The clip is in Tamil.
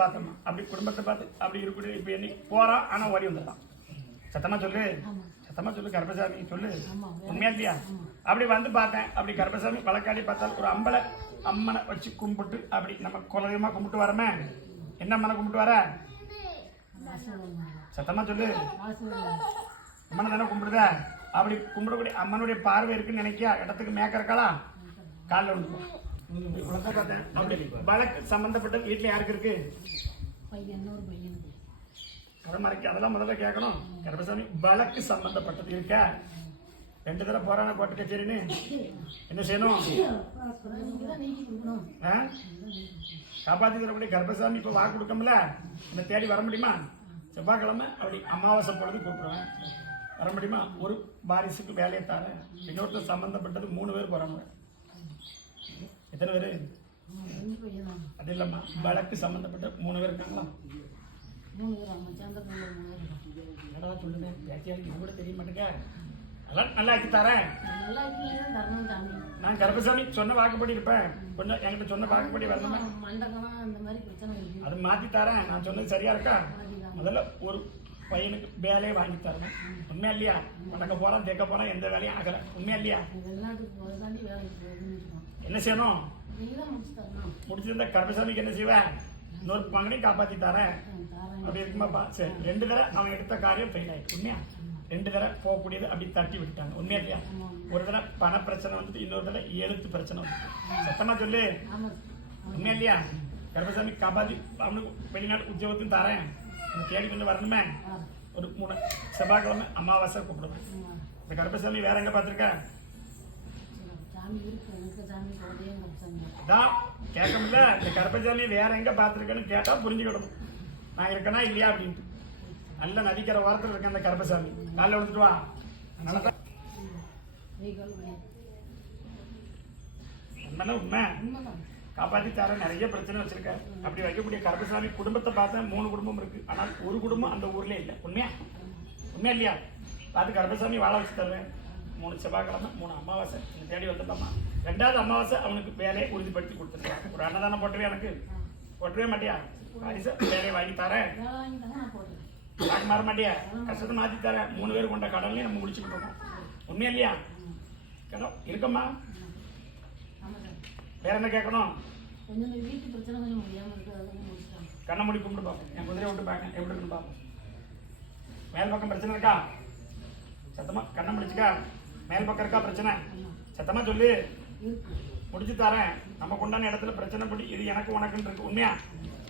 பார்த்தோம்மா அப்படி குடும்பத்தை பார்த்து அப்படி இருக்கக்கூடிய இப்போ என்ன போறான் ஆனா ஓடி வந்துடலாம். சத்தமா சொல்லு, சத்தமா சொல்லு கருப்பசாமி சொல்லு, உண்மையா இல்லையா? அப்படி வந்து பார்த்தேன். அப்படி கருப்பசாமி பழக்காடி பார்த்தால் ஒரு அம்மனை வச்சு கும்பிட்டு அப்படி நம்ம குலதெய்வமா கும்பிட்டு வரமே. என்ன அம்மனை கும்பிட்டு வர? சத்தமா சொல்லு. அம்மனை தானே கும்பிடுத. அப்படி கும்பிடக்கூடிய அம்மனுடைய பார்வை இருக்குன்னு நினைக்கியா? இடத்துக்கு மேக்க இருக்கலாம் காலில் வந்து பார்த்தேன். அப்படி வழக்கு சம்பந்தப்பட்ட வீட்டுல யாருக்கு இருக்கு? கடமறைக்கு அதெல்லாம் முதல்ல கேட்கணும். கருப்பசாமி வழக்கு சம்பந்தப்பட்டது இருக்க 2 தடவை போறான கோட்டை கச்சேரின்னு என்ன செய்யணும்? காப்பாத்தி தரக்கூடிய கருப்பசாமி இப்ப வாக்கு கொடுக்கல, என்ன தேடி வர முடியுமா? செவ்வாய்க்கிழமை அப்படி அமாவாசை பொழுது கூப்பிடுவேன், வர முடியுமா? ஒரு வாரிசுக்கு வேலையை தரேன். இன்னொருத்தர் சம்பந்தப்பட்டது 3 பேர் போறாங்க. எத்தனை பேரு? அது இல்லம்மா, வழக்கு சம்பந்தப்பட்ட 3 பேர் இருக்காங்களா? சொல்லுங்க, பேச்சியாளுக்கு இது கூட தெரிய மாட்டேங்க. அதெல்லாம் நல்லா ஆக்கி தரேன். நான் கருப்பசாமி சொன்ன வாக்குப்படி இருப்பேன். கொஞ்சம் என்கிட்ட சொன்ன வாக்குப்படி வரணுமே, அது மாத்தி தரேன். நான் சொன்னது சரியா இருக்கா? முதல்ல ஒரு பையனுக்கு வேலையை வாங்கி தரணும். உண்மையா இல்லையா? உனக்கு போறான் தேக்க போறான், எந்த வேலையும் ஆகல. உண்மையா இல்லையா? என்ன செய்யணும்? முடிச்சிருந்தா கருப்பசாமிக்கு என்ன செய்வேன்? இன்னொரு பங்கனையும் காப்பாத்தி தரேன். அப்படி இருக்குமாப்பா? சரி, 2 தடவை அவன் எடுத்த காரியம் ஃபெயில் ஆயிடுச்சு. உண்மையா? 2 தடவை போகக்கூடியது அப்படி தட்டி விட்டாங்க. உண்மையா இல்லையா? ஒரு தடவை பண பிரச்சனை வந்துட்டு, இன்னொரு தடவை எழுத்து பிரச்சனை வந்து. சத்தமா சொல்லு, உண்மையா இல்லையா? கருப்பசாமி காப்பாத்தி அவனுக்கு வெளிநாட்டு உத்தியோகத்தையும் தரேன். தேடி கொண்டு வரணுமே. ஒரு 3 செவ்வாய்க்கிழமை அமாவாசை கூப்பிடுவேன். இந்த கருப்பசாமி வேற எங்க பார்த்துருக்க? கேட்க முடியல. இந்த கருப்பசாமி வேற எங்க பார்த்துருக்கேன்னு கேட்டா புரிஞ்சுக்கிடணும் நான் இருக்கேனா இல்லையா அப்படின்ட்டு. நல்ல நதிக்கிற வாரத்தில் இருக்கேன் அந்த கருப்பசாமி. காலைல விழுந்துட்டு வா. அதனாலதான் உண்மை காப்பாத்தி தர நிறைய பிரச்சனை வச்சிருக்க. அப்படி வைக்கக்கூடிய கருப்பசாமி குடும்பத்தை பார்த்தா 3 குடும்பம் இருக்கு. ஆனால் ஒரு குடும்பம் அந்த ஊர்லயே இல்லை. உண்மையா? உண்மையா இல்லையா? பார்த்து கருப்பசாமி வாழ வச்சு தருவேன். 3 செவ்வாய்க்கிழமை 3 அமாவாசை தேடி வந்துட்டோமா. 2வது அமாவாசை அவனுக்கு வேலையை உறுதிப்படுத்தி கொடுத்துருக்கான். ஒரு அன்னதானம் போட்டுவே, எனக்கு போட்டுவே மாட்டியா? வேலையை வாங்கி தரேன். வாங்க மாற மாட்டியா? கஷ்டத்தை மாத்தி தரேன். 3 பேர் கொண்ட கடன்லையும் நம்ம முடிச்சுக்கிட்டு இருக்கோம். உண்மையா இல்லையா? கடன் இருக்கம்மா. வேற என்ன கேட்கணும்? கண்ணை மூடி கும்பிட்டு பார்ப்போம். என் குதிரையை விட்டு பார்க்க எப்படி இருக்குன்னு பார்ப்போம். மேல் பக்கம் பிரச்சனை இருக்கா? சத்தமா கண்ணை முடிச்சுக்கா. மேல் பக்கம் இருக்கா பிரச்சனை? சத்தமா சொல்லு, முடிச்சு தரேன். நமக்கு உண்டான இடத்துல பிரச்சனை படி இது எனக்கு உனக்குன்னு இருக்கு. உண்மையா?